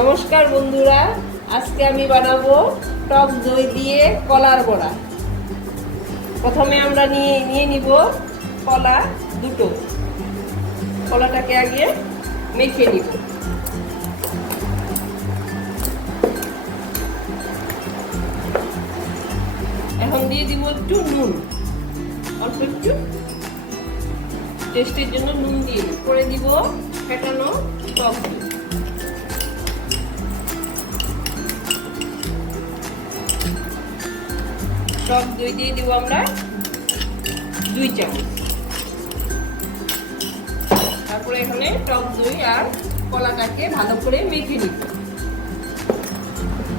নমস্কার বন্ধুরা, আজকে আমি বানাবো টক দই দিয়ে কলার বড়া। প্রথমে আমরা নিয়ে নিব কলা দুটো। কলাটাকে আগে মেখে নিব। এখন দিয়ে দিব একটু নুন, অল্প একটু টেস্টের জন্য নুন দিয়ে করে দিব ফেটানো টক দই। টক দই দিয়ে দিব আমরা 2 চামচ। তারপরে এখানে টক দই আর কলাটাকে ভালো করে মেখে নিব।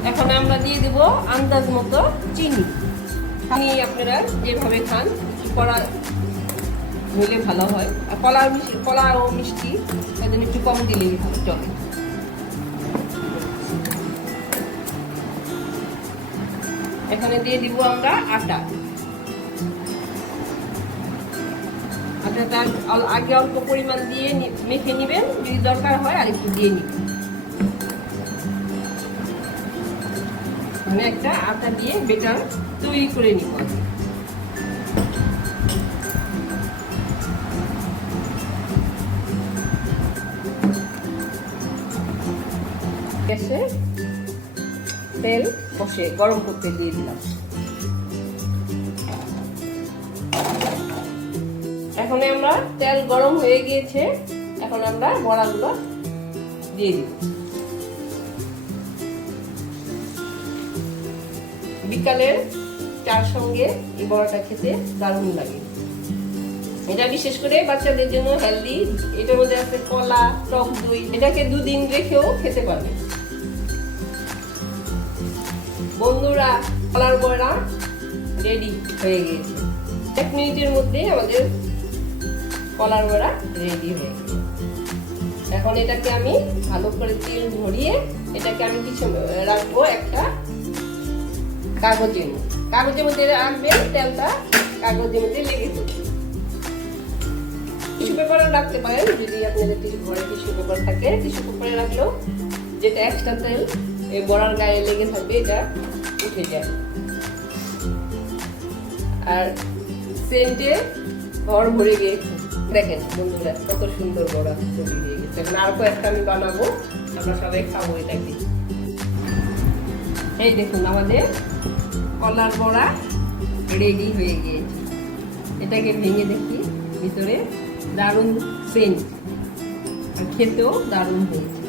এখন আমরা দিয়ে দেব আন্দাজ মতো চিনি। চিনি আপনারা যেভাবে খান কলা হলে ভালো হয়, আর কলা ও মিষ্টি সেজন্য একটু কম দিলেই ভালো চলে। এখানে দিয়ে দিব আমরা আটা। আটাটা আগে অল্প পরিমাণ দিয়ে মেখে নেবেন, যদি দরকার হয় আর একটু দিয়ে নিবেন। মানে একটা আটা দিয়ে বেটার তৈরি করে নিব। গ্যাসে তেল বসে গরম করতে দিয়ে দিলাম। এখন আমরা তেল গরম হয়ে গিয়েছে, এখন আমরা বড়াগুলো দিয়ে দিব। বিকালের চার সঙ্গে এই বড়াটা খেতে দারুণ লাগে। এটা বিশেষ করে বাচ্চাদের জন্য হেলদি। এটার মধ্যে আছে কলা, টক দই। এটাকে 2 দিন রেখেও খেতে পারবে। বন্ধুরা, কলার বড়া রেডি হয়ে গিয়েছে। 1 মিনিটের মধ্যে আমাদের কলার বড়া রেডি হয়ে গেছে। এখন এটাকে আমি ভালো করে তেল ঝরিয়ে এটাকে আমি কিছু রাখবো একটা কাগজের মধ্যে রাখবেন। তেলটা কাগজের মধ্যে লেগে যাবে। টিস্যু পেপারও রাখতে পারেন, যদি আপনাদের ঘরে টিস্যু পেপার থাকে। টিস্যু পেপারে রাখলেও যেটা এক্সট্রা তেল এই বড়ার গায়ে লেগে থাকবে এটা উঠে যায়। আর সেন্টে ঘর ভরে গিয়েছে। দেখেন বন্ধুরা, কত সুন্দর বড়া তৈরি হয়ে গেছে। এখন আর কয়েকটা আমি বানাবো, আমরা সবাই খাবো এটাকে। এই দেখুন আমাদের কলার বড়া রেডি হয়ে গিয়েছে। এটাকে ভেঙে দেখি, ভিতরে দারুণ সেন্ট, আর খেতেও দারুণ হয়েছে।